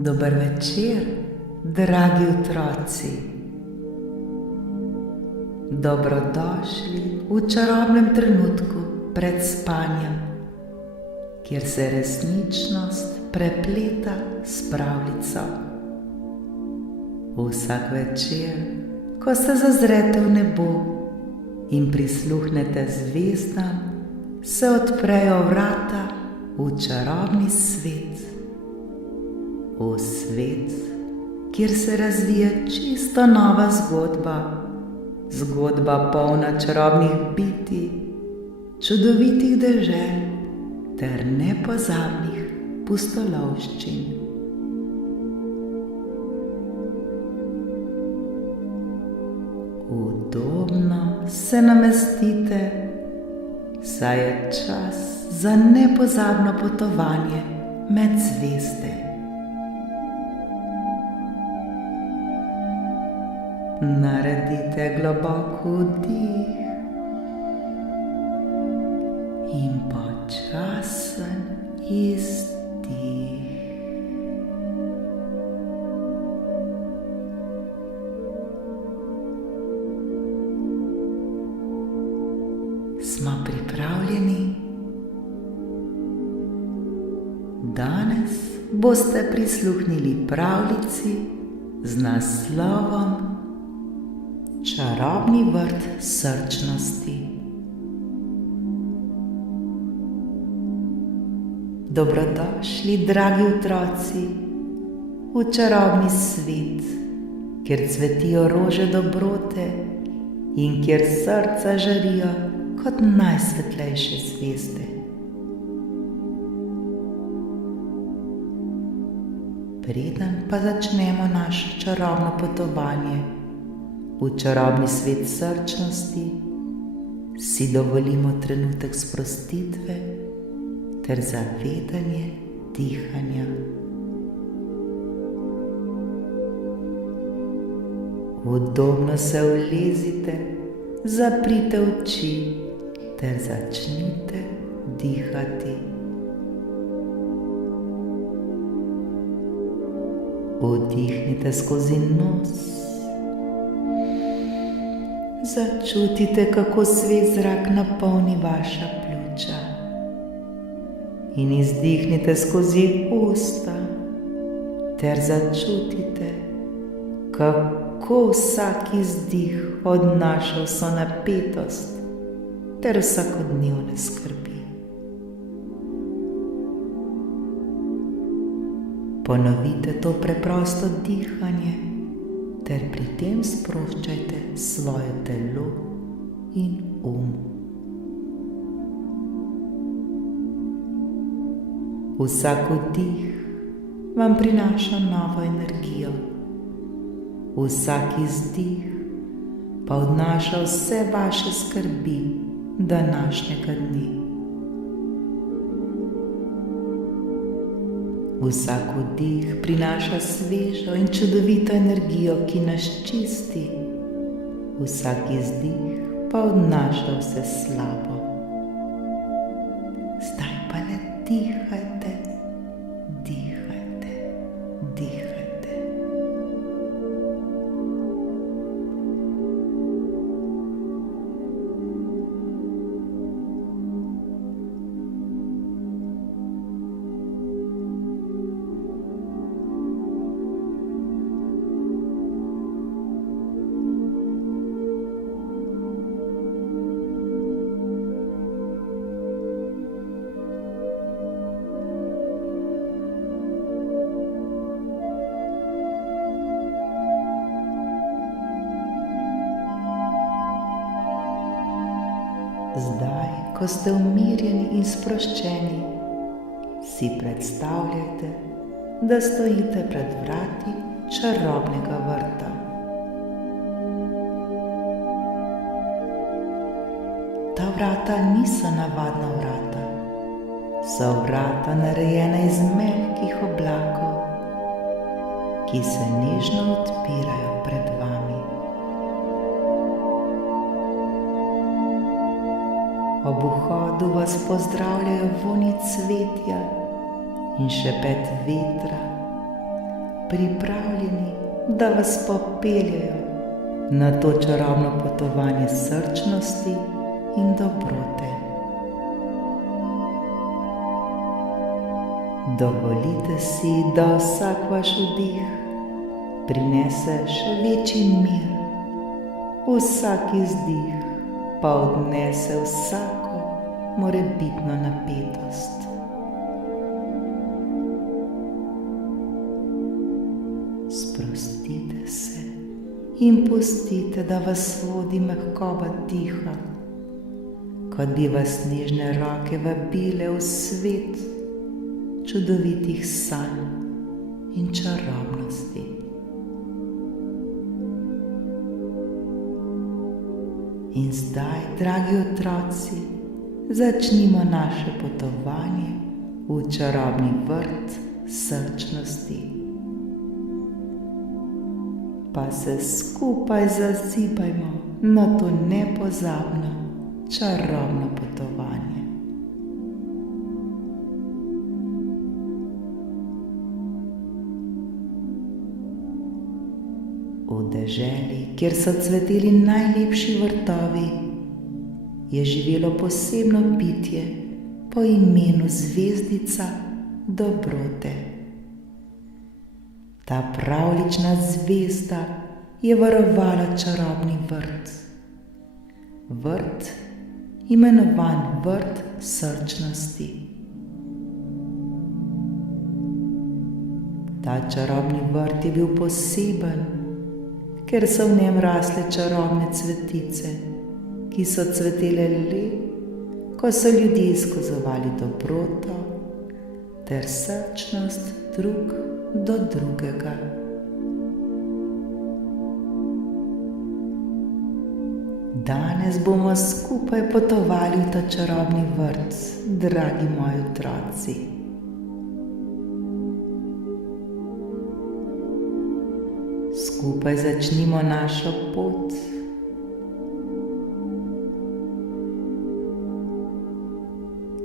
Dober večer, dragi otroci. Dobrodošli v čarobnem trenutku pred spanjem, kjer se resničnost prepleta s pravljico. Vsak večer, ko se zazrete v nebo in prisluhnete zvezdam, se odprejo vrata v čarobni svet. V svet, kjer se razvija čisto nova zgodba, zgodba polna čarobnih bitij, čudovitih dežel ter nepozabnih pustolovščin. Udobno se namestite, saj je čas za nepozabno potovanje med zvezde. Naredite globok vdih in počasen izdih. Smo pripravljeni? Danes boste prisluhnili pravljici z naslovom Čarobni vrt srčnosti. Dobrodošli, dragi otroci, v čarobni svet, kjer cvetijo rože dobrote in kjer srca žarijo kot najsvetlejše zvezde. Preden pa začnemo naše čarobno potovanje v čarobni svet srčnosti, si dovolimo trenutek sprostitve ter zavedanje dihanja. Udobno se ulezite, zaprite oči ter začnite dihati. Vdihnite skozi nos. Začutite, kako svež zrak napolni vaša pljuča. In izdihnite skozi usta ter začutite, kako vsak izdih odnaša vso napetost ter vsakodnevne skrbi. Ponovite to preprosto dihanje ter pri tem sproščajte svoje telo in Vsak vdih vam prinaša novo energijo, vsak izdih pa odnaša vse vaše skrbi današnjega dne. Vsak vdih prinaša svežo in čudovito energijo, ki nas čisti, vsak izdih pa odnaša vse slabo. Zdaj pa le dihajte, dihajte, dihajte. Zdaj, ko ste umirjeni in sproščeni, si predstavljajte, da stojite pred vrati čarobnega vrta. Ta vrata niso navadna vrata, so vrata narejena iz mehkih oblakov, ki se nežno odpirajo pred vami. Ob vhodu vas pozdravljajo vonji cvetja in šepet vetra pripravljeni, da vas popeljejo na to čarobno potovanje srčnosti in dobrote. Dovolite si, da vsak vaš vdih prinese še večji mir, vsak izdih pa odnese vsako morebitno napetost. Sprostite se in pustite, da vas vodi mehkoba diha, kot bi vas nežne roke vabile v svet čudovitih sanj in čarobnosti. In zdaj, dragi otroci, začnimo naše potovanje v čarobni vrt srčnosti. Pa se skupaj zazibajmo na to nepozabno čarobno potovanje. V deželi, kjer so cveteli najlepši vrtovi, je živelo posebno bitje po imenu Zvezdica dobrote. Ta pravljična zvezda je varovala čarobni vrt. Vrt, imenovan vrt srčnosti. Ta čarobni vrt je bil poseben, ker so v njem rasle čarobne cvetice, ki so cvetele le, ko so ljudje izkazovali dobroto ter srčnost drug do drugega. Danes bomo skupaj potovali v ta čarobni vrt, dragi moji otroci. Skupaj začnimo našo pot.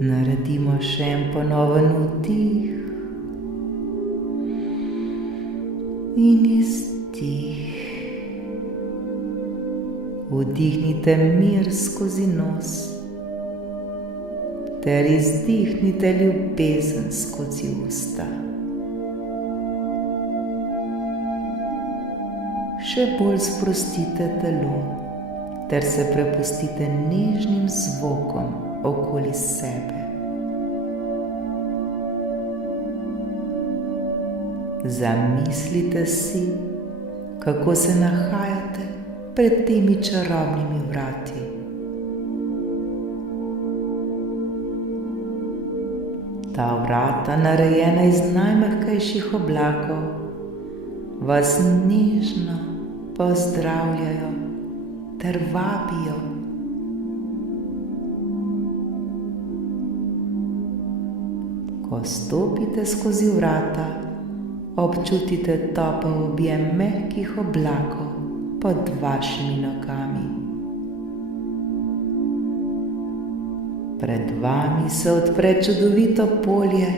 Naredimo še en ponoven vdih in izdih. Vdihnite mir skozi nos ter izdihnite ljubezen skozi usta. Še bolj sprostite telo ter se prepustite nežnim zvokom okoli sebe. Zamislite si, kako se nahajate pred temi čarobnimi vrati. Ta vrata, narejena iz najmehkejših oblakov, vas nežno pozdravljajo ter vabijo. Ko stopite skozi vrata, občutite topel objem mehkih oblakov pod vašimi nogami. Pred vami se odpre čudovito polje,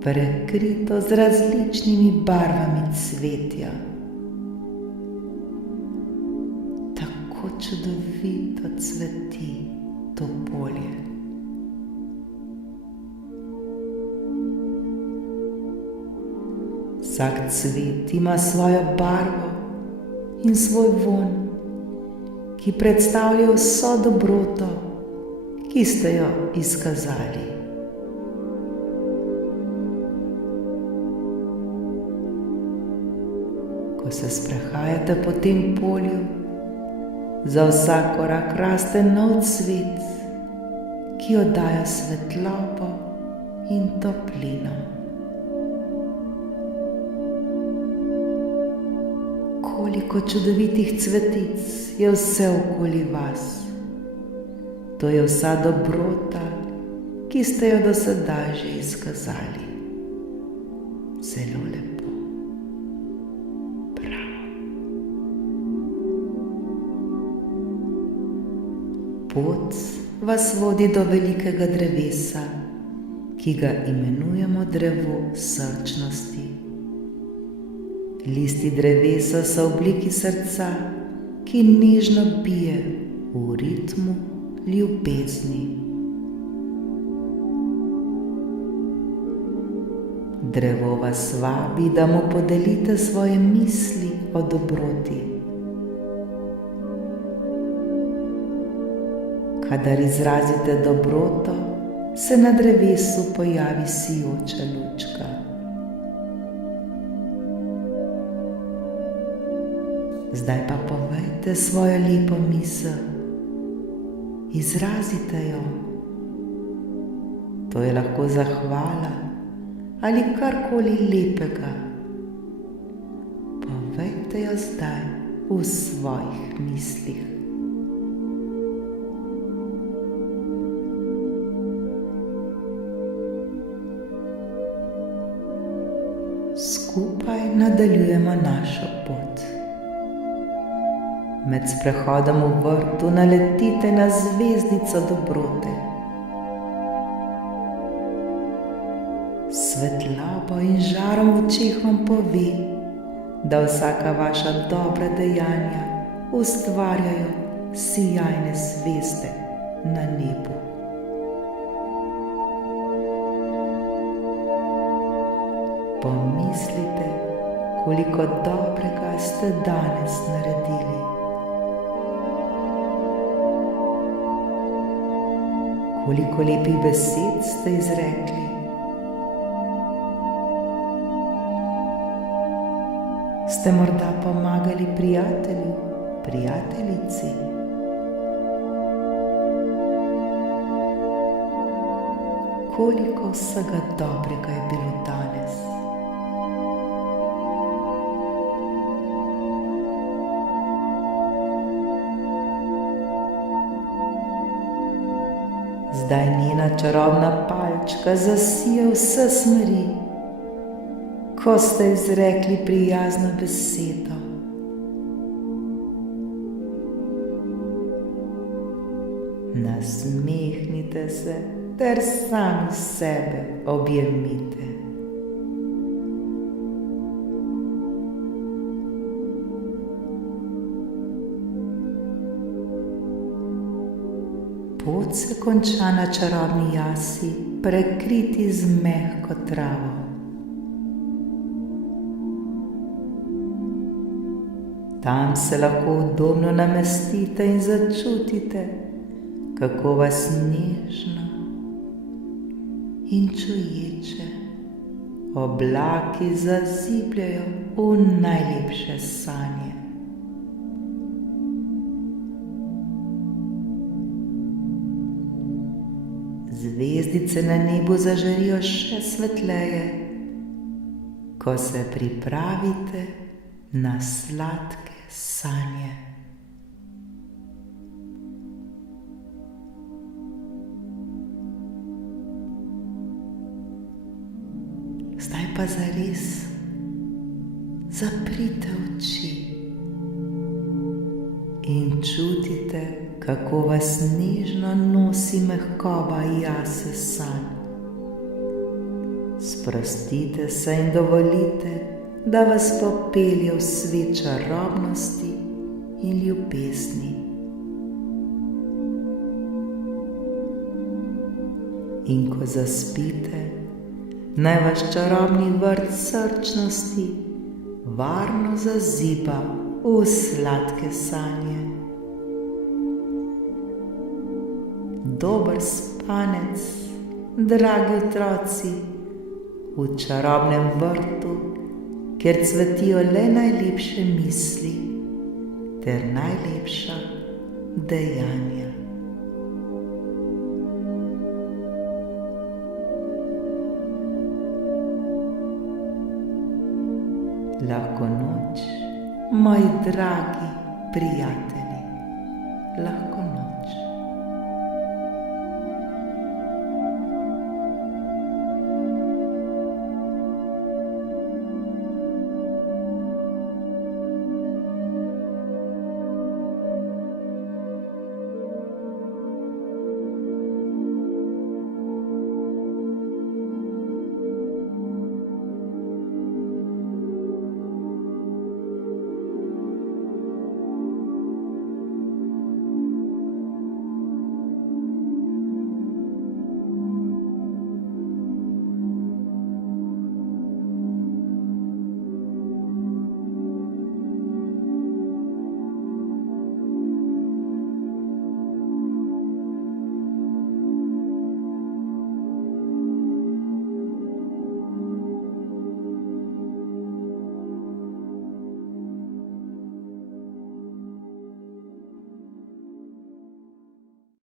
prekrito z različnimi barvami cvetja. Tako čudovito cveti to polje. Vsak cvet ima svojo barvo in svoj vonj, ki predstavlja vso dobroto, ki ste jo izkazali. Ko se sprehajate po tem polju, za vsak korak raste nov cvet, ki oddaja svetlobo in toplino. Koliko čudovitih cvetic je vse okoli vas. To je vsa dobrota, ki ste jo do sedaj že izkazali. Zelo lepo. Bravo. Pot vas vodi do velikega drevesa, ki ga imenujemo drevo srčnosti. Listi drevesa so v obliki srca, ki nežno bije v ritmu ljubezni. Drevo vas vabi, da mu podelite svoje misli o dobroti. Kadar izrazite dobroto, se na drevesu pojavi sijoča lučka. Zdaj pa povejte svojo lepo misel, izrazite jo. To je lahko zahvala ali karkoli lepega. Povejte jo zdaj v svojih mislih. Skupaj nadaljujemo našo pot. Med sprehodom v vrtu naletite na zvezdico dobrote. Svetlobo in žarom v očeh vam pove, da vsaka vaša dobra dejanja ustvarjajo sijajne zvezde na nebu. Pomislite, koliko dobrega ste danes naredili. Koliko lepih besed ste izrekli. Ste morda pomagali prijatelju, prijateljici? Koliko vsega dobrega je bilo danes? Zdaj njena čarobna palčka zasije vse smeri, ko ste izrekli prijazno besedo. Nasmehnite se ter sami sebe objemite. Pot se konča na čarobni jasi, prekriti z mehko travo. Tam se lahko udobno namestite in začutite, kako vas nežno in čuječe oblaki zazibljajo v najlepše sanje. Zvezdice na nebu zažarijo še svetleje, ko se pripravite na sladke sanje. Zdaj pa zares zaprite oči in čutite, kako vas nežno nosi mehkoba jase sanj. Sprostite se in dovolite, da vas popelje v svet čarobnosti in ljubezni. In ko zaspite, naj vas čarobni vrt srčnosti varno zaziba v sladke sanje. Dober spanec, dragi otroci, v čarobnem vrtu, kjer cvetijo le najlepše misli ter najlepša dejanja. Lahko noč, moji dragi prijatelji, lahko